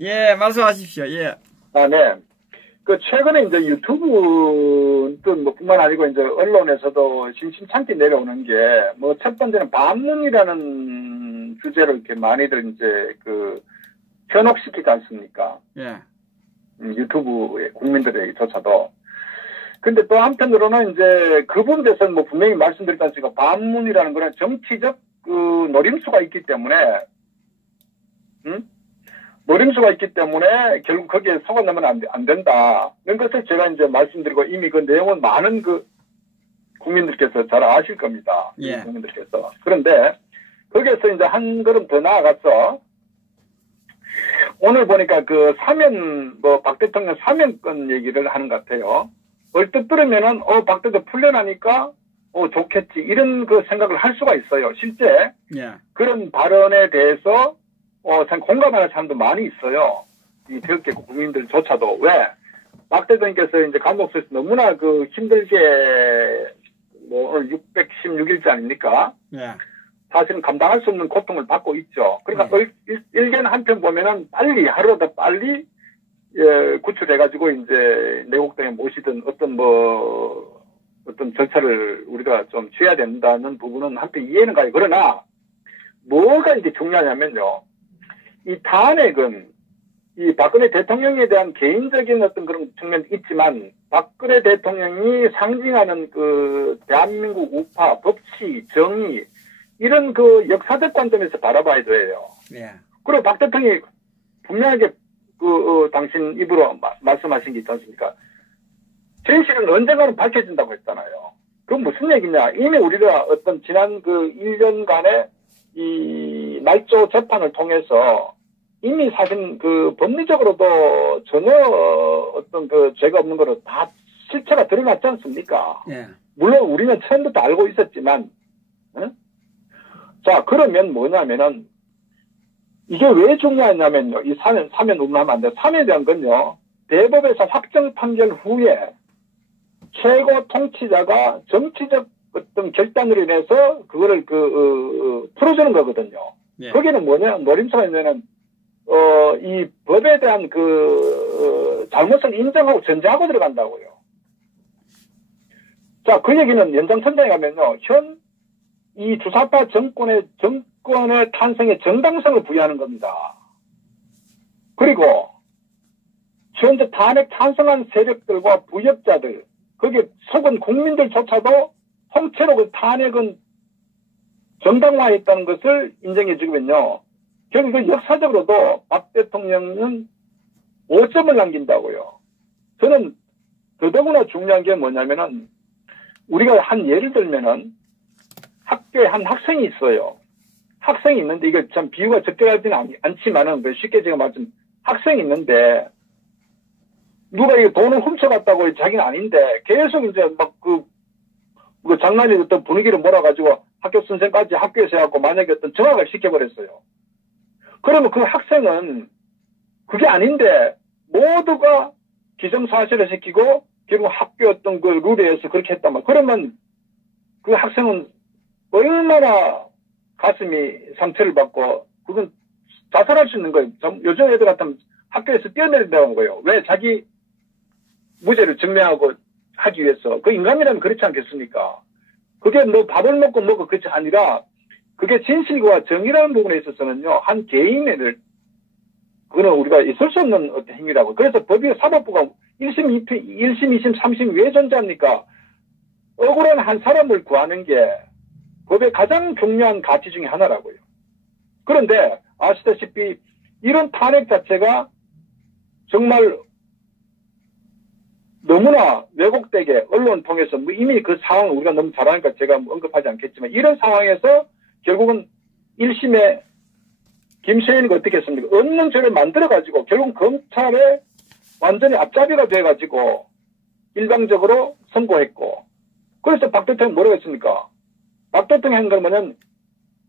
예, 말씀하십시오. 예. 아, 네. 그, 최근에 이제 유튜브도 뭐 뿐만 아니고 이제 언론에서도 심심찮게 내려오는 게, 뭐, 첫 번째는 반문이라는 주제로 이렇게 많이들 이제 그, 현혹시키지 않습니까? 예. 유튜브의 국민들에게조차도. 근데 또 한편으로는 이제 그 부분에서는 뭐 분명히 말씀드렸지 않습니까? 반문이라는 거는 정치적 그 노림수가 있기 때문에, 노림수가 있기 때문에 결국 거기에 속아내면 안 된다. 이런 것을 제가 이제 말씀드리고 이미 그 내용은 많은 그 국민들께서 잘 아실 겁니다. 예. 국민들께서. 그런데 거기에서 이제 한 걸음 더 나아가서 오늘 보니까 그 박 대통령 사면권 얘기를 하는 것 같아요. 얼뜻 들으면은, 박 대통령 풀려나니까, 좋겠지. 이런 그 생각을 할 수가 있어요. 실제. 예. 그런 발언에 대해서, 참 공감하는 사람도 많이 있어요. 이 태극기 국민들조차도. 왜? 박 대통령께서 이제 감옥에서 너무나 그 힘들게, 오늘 616일째 아닙니까? 예. 사실은 감당할 수 없는 고통을 받고 있죠. 그러니까 일견 한편 보면은 빨리, 하루라도 빨리, 구출해가지고 이제 내곡동에 모시든 어떤 절차를 우리가 좀 취해야 된다는 부분은 한편 이해는 가요. 그러나, 뭐가 이제 중요하냐면요. 이 탄핵은 이 박근혜 대통령에 대한 개인적인 어떤 그런 측면도 있지만 박근혜 대통령이 상징하는 그 대한민국 우파, 법치, 정의 이런 그 역사적 관점에서 바라봐야 돼요. 예. 그리고 박 대통령이 분명하게 당신 입으로 말씀하신 게 있지 않습니까? 진실은 언젠가는 밝혀진다고 했잖아요. 그건 무슨 얘기냐? 이미 우리가 어떤 지난 그 1년간의 이 날조 재판을 통해서 이미 사실 그 법리적으로도 전혀 어떤 그 죄가 없는 거로 다 실체가 드러났지 않습니까? 예. 물론 우리는 처음부터 알고 있었지만, 자, 그러면 뭐냐면은, 이게 왜 중요하냐면요. 이 사면 운운하면 안 돼. 사면에 대한 건요. 대법에서 확정 판결 후에 최고 통치자가 정치적 어떤 결단으로 인해서 그거를 풀어주는 거거든요. 예. 거기는 뭐냐? 노림수가 있냐면, 이 법에 대한 잘못을 인정하고 전제하고 들어간다고요. 자, 그 얘기는 연장선상에 가면요. 이 주사파 정권의 탄생에 정당성을 부여하는 겁니다. 그리고 현재 탄핵 찬성한 세력들과 부역자들, 거기에 속은 국민들조차도 통째로 그 탄핵은 정당화했다는 것을 인정해 주면요. 결국 역사적으로도 박 대통령은 5점을 남긴다고요. 저는 더더구나 중요한 게 뭐냐면은 우리가 한 예를 들면은 학교에 한 학생이 있어요. 학생이 있는데 이게 참 비유가 적절하지는 않지만은 쉽게 제가 말씀 학생이 있는데 누가 이 돈을 훔쳐갔다고 자기는 아닌데 계속 이제 막 그 장난이 어떤 분위기를 몰아가지고 학교 선생까지 학교에서 해갖고 만약에 어떤 정학을 시켜버렸어요. 그러면 그 학생은 그게 아닌데 모두가 기정사실을 시키고 결국 학교 어떤 그 룰에 의해서 그렇게 했단 말이야. 그러면 그 학생은 얼마나 가슴이 상처를 받고 그건 자살할 수 있는 거예요. 요즘 애들 같으면 학교에서 뛰어내린다는 거예요. 왜? 자기 무죄를 증명하고 하기 위해서. 그 인간이라면 그렇지 않겠습니까? 그게 뭐 밥을 먹고 뭐고 그렇지 아니라 그게 진실과 정의라는 부분에 있어서는요. 한 개인을 그거는 우리가 있을 수 없는 어떤 행위라고. 그래서 법이 사법부가 1심, 2심, 3심 왜 존재합니까? 억울한 한 사람을 구하는 게 법의 가장 중요한 가치 중에 하나라고요. 그런데 아시다시피 이런 탄핵 자체가 정말 너무나 왜곡되게 언론 통해서 이미 그 상황을 우리가 너무 잘 아니까 제가 언급하지 않겠지만 이런 상황에서 결국은 1심에 김세현이가 어떻게 했습니까? 없는 죄를 만들어가지고 결국 검찰에 완전히 앞잡이가 돼가지고 일방적으로 선고했고 그래서 박 대통령 뭐라고 했습니까? 박 대통령 한 거는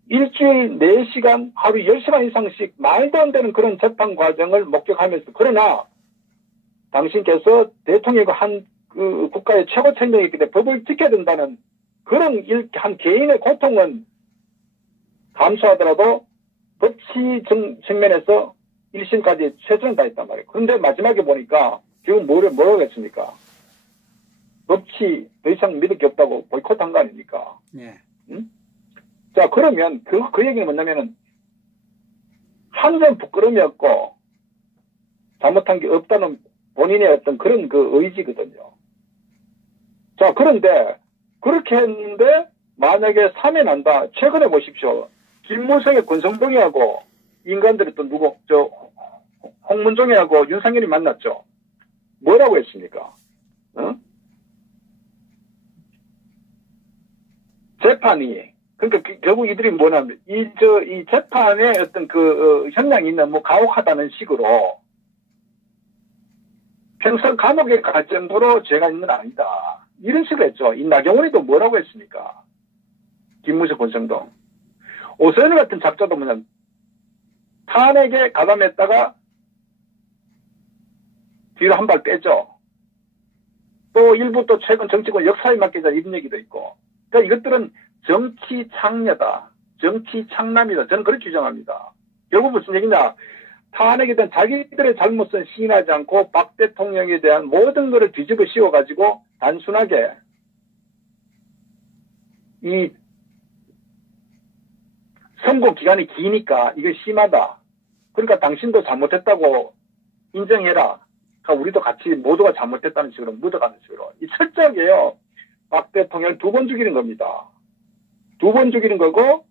일주일 4시간 하루 10시간 이상씩 말도 안 되는 그런 재판 과정을 목격하면서 그러나 당신께서 대통령이고 한 그 국가의 최고 책임이기 때문에 법을 지켜야 된다는 그런 한 개인의 고통은 감수하더라도 법치 측면에서 1심까지 최선을 다했단 말이에요. 그런데 마지막에 보니까 지금 뭐라고 했습니까? 법치 더 이상 믿을 게 없다고 보이콧한 거 아닙니까? 예. 응? 자, 그러면 그 얘기는 뭐냐면은 한 점 부끄러움이었고 잘못한 게 없다는 본인의 어떤 그런 그 의지거든요. 자, 그런데 그렇게 했는데 만약에 3회 난다. 최근에 보십시오. 김무성의 권성동이하고 인간들이 또 홍문종이하고 윤상현이 만났죠. 뭐라고 했습니까? 어? 재판이, 그러니까 결국 이들이 뭐냐면, 이 재판에 어떤 현장이 있는 가혹하다는 식으로 평생 감옥에 갈 정도로 죄가 있는 건 아니다. 이런 식으로 했죠. 이 나경원이도 뭐라고 했습니까? 김무성, 권성동. 오세훈 같은 작자도 뭐냐면, 탄핵에 가담했다가 뒤로 한 발 빼죠. 또 일부 또 최근 정치권 역사에 맡기자 이런 얘기도 있고. 그러니까 이것들은 정치 창녀다. 정치 창남이다. 저는 그렇게 주장합니다. 결국 무슨 얘기냐. 탄핵에 대한 자기들의 잘못은 시인하지 않고 박 대통령에 대한 모든 것을 뒤집어 씌워가지고 단순하게 이 선고 기간이 기니까 이게 심하다. 그러니까 당신도 잘못했다고 인정해라. 그러니까 우리도 같이 모두가 잘못했다는 식으로 묻어가는 식으로. 이 철저하게요. 박 대통령을 2번 죽이는 겁니다. 2번 죽이는 거고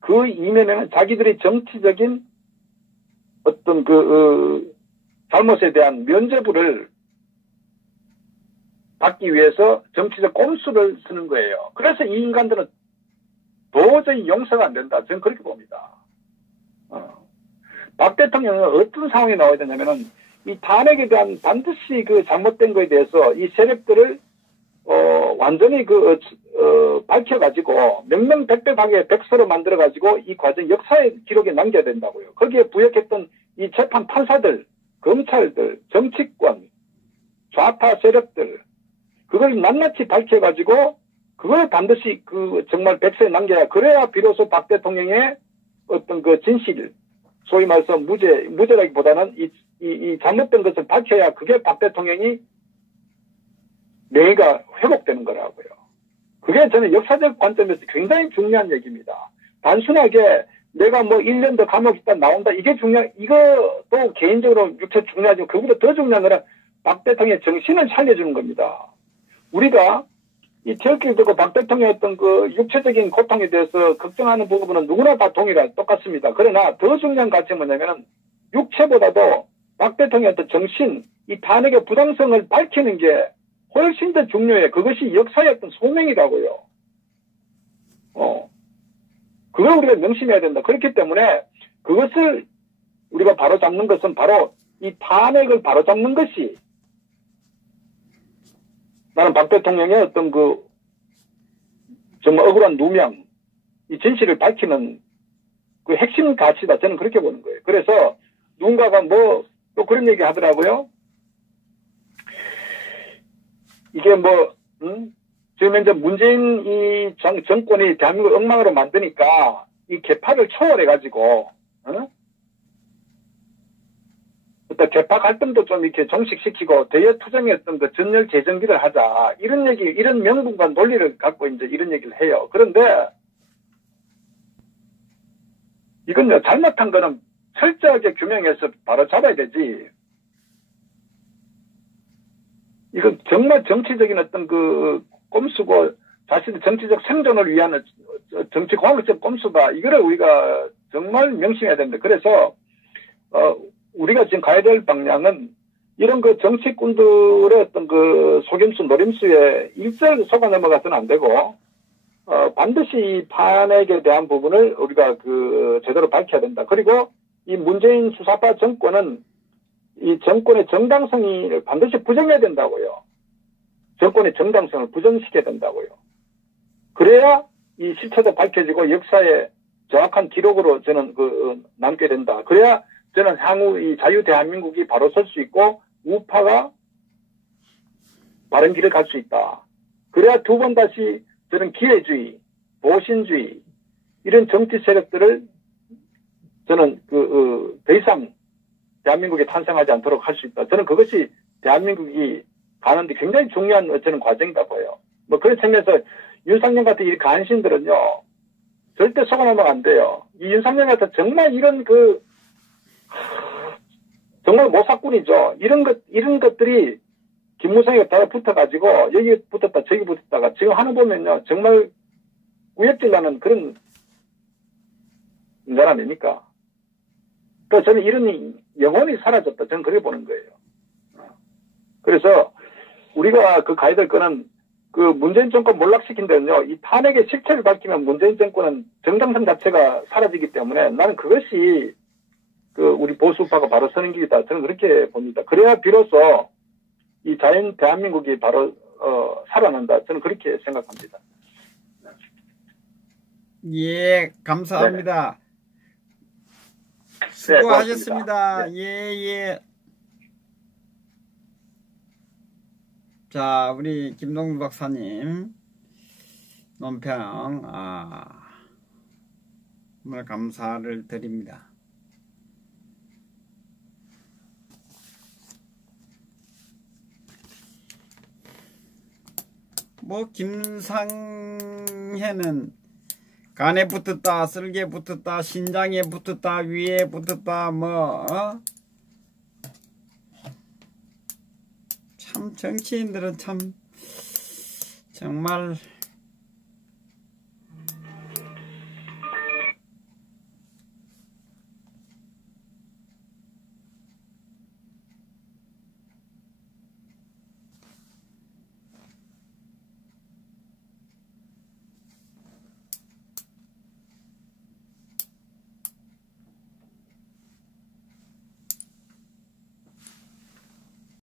그 이면에는 자기들의 정치적인 어떤 잘못에 대한 면죄부를 받기 위해서 정치적 꼼수를 쓰는 거예요. 그래서 이 인간들은 도저히 용서가 안 된다. 저는 그렇게 봅니다. 박 대통령은 어떤 상황이 나와야 되냐면은 이 탄핵에 대한 반드시 잘못된 거에 대해서 이 세력들을 완전히 밝혀가지고 명명백백하게 백서로 만들어가지고 이 과정 역사의 기록에 남겨야 된다고요. 거기에 부역했던 이 재판 판사들, 검찰들, 정치권, 좌파 세력들, 그걸 낱낱이 밝혀가지고 그걸 반드시 정말 백서에 남겨야 그래야 비로소 박 대통령의 어떤 진실, 소위 말해서 무죄라기보다는 이 잘못된 것을 밝혀야 그게 박 대통령이 명예가 회복되는 거라고요. 그게 저는 역사적 관점에서 굉장히 중요한 얘기입니다. 단순하게 내가 1년 더 감옥 있다 나온다 이게 이것도 개인적으로 육체 중요하지만 그보다 더 중요한 거는 박 대통령의 정신을 살려주는 겁니다. 우리가 이 태극기를 들고 박 대통령의 어떤 육체적인 고통에 대해서 걱정하는 부분은 누구나 다 똑같습니다. 그러나 더 중요한 가치는 뭐냐면은 육체보다도 박 대통령의 어떤 정신, 이 탄핵의 부당성을 밝히는 게 훨씬 더 중요해. 그것이 역사의 어떤 소명이라고요. 그걸 우리가 명심해야 된다. 그렇기 때문에 그것을 우리가 바로잡는 것은 바로 이 탄핵을 바로잡는 것이 나는 박 대통령의 어떤 정말 억울한 누명, 이 진실을 밝히는 핵심 가치다. 저는 그렇게 보는 거예요. 그래서 누군가가 또 그런 얘기 하더라고요. 이게 지금 이제 문재인 이 정권이 대한민국을 엉망으로 만드니까 이 개파를 초월해가지고, 일단 개파 갈등도 좀 이렇게 종식시키고 대여투쟁의 어떤 전열 재정비를 하자. 이런 명분과 논리를 갖고 이제 이런 얘기를 해요. 그런데 이건요, 잘못한 거는 철저하게 규명해서 바로 잡아야 되지. 이건 정말 정치적인 어떤 꼼수고 자신의 정치적 생존을 위한 정치공학적 꼼수다. 이거를 우리가 정말 명심해야 됩니다. 그래서 우리가 지금 가야 될 방향은 이런 정치꾼들의 어떤 속임수, 노림수에 일절 속아 넘어가서는 안 되고 반드시 탄핵에 대한 부분을 우리가 제대로 밝혀야 된다. 그리고 이 문재인 수사파 정권은 이 정권의 정당성을 반드시 부정해야 된다고요. 정권의 정당성을 부정시켜야 된다고요. 그래야 이 실체도 밝혀지고 역사의 정확한 기록으로 저는 남게 된다. 그래야 저는 향후 이 자유 대한민국이 바로 설 수 있고 우파가 바른 길을 갈 수 있다. 그래야 두 번 다시 저는 기회주의, 보신주의 이런 정치 세력들을 저는 더 이상 대한민국이 탄생하지 않도록 할 수 있다. 저는 그것이 대한민국이 가는데 굉장히 중요한 저는 과정이다 보여요. 뭐 그런 측면에서 윤석열 같은 이 간신들은요, 절대 속아놓으면 안 돼요. 이 윤석열 같은 정말 이런 정말 모사꾼이죠. 이런 것들이 김무성이가 다 붙어가지고 여기 붙었다 저기 붙었다가 지금 하는 보면요, 정말 우엽질 나는 그런 인간 아닙니까? 또 저는 이런 영혼이 사라졌다. 저는 그렇게 보는 거예요. 그래서 우리가 가야 될 거는 문재인 정권 몰락시킨 데는요, 이 탄핵의 실체를 밝히면 문재인 정권은 정당성 자체가 사라지기 때문에 나는 그것이 우리 보수파가 바로 서는 길이다. 저는 그렇게 봅니다. 그래야 비로소 이 자연 대한민국이 바로 살아난다. 저는 그렇게 생각합니다. 예, 감사합니다. 네. 수고하셨습니다. 네, 예. 자, 우리 김동문 박사님 논평 정말 감사를 드립니다. 뭐 김상혜는 간에 붙었다, 쓸개 붙었다, 신장에 붙었다, 위에 붙었다, 참 정치인들은 참 정말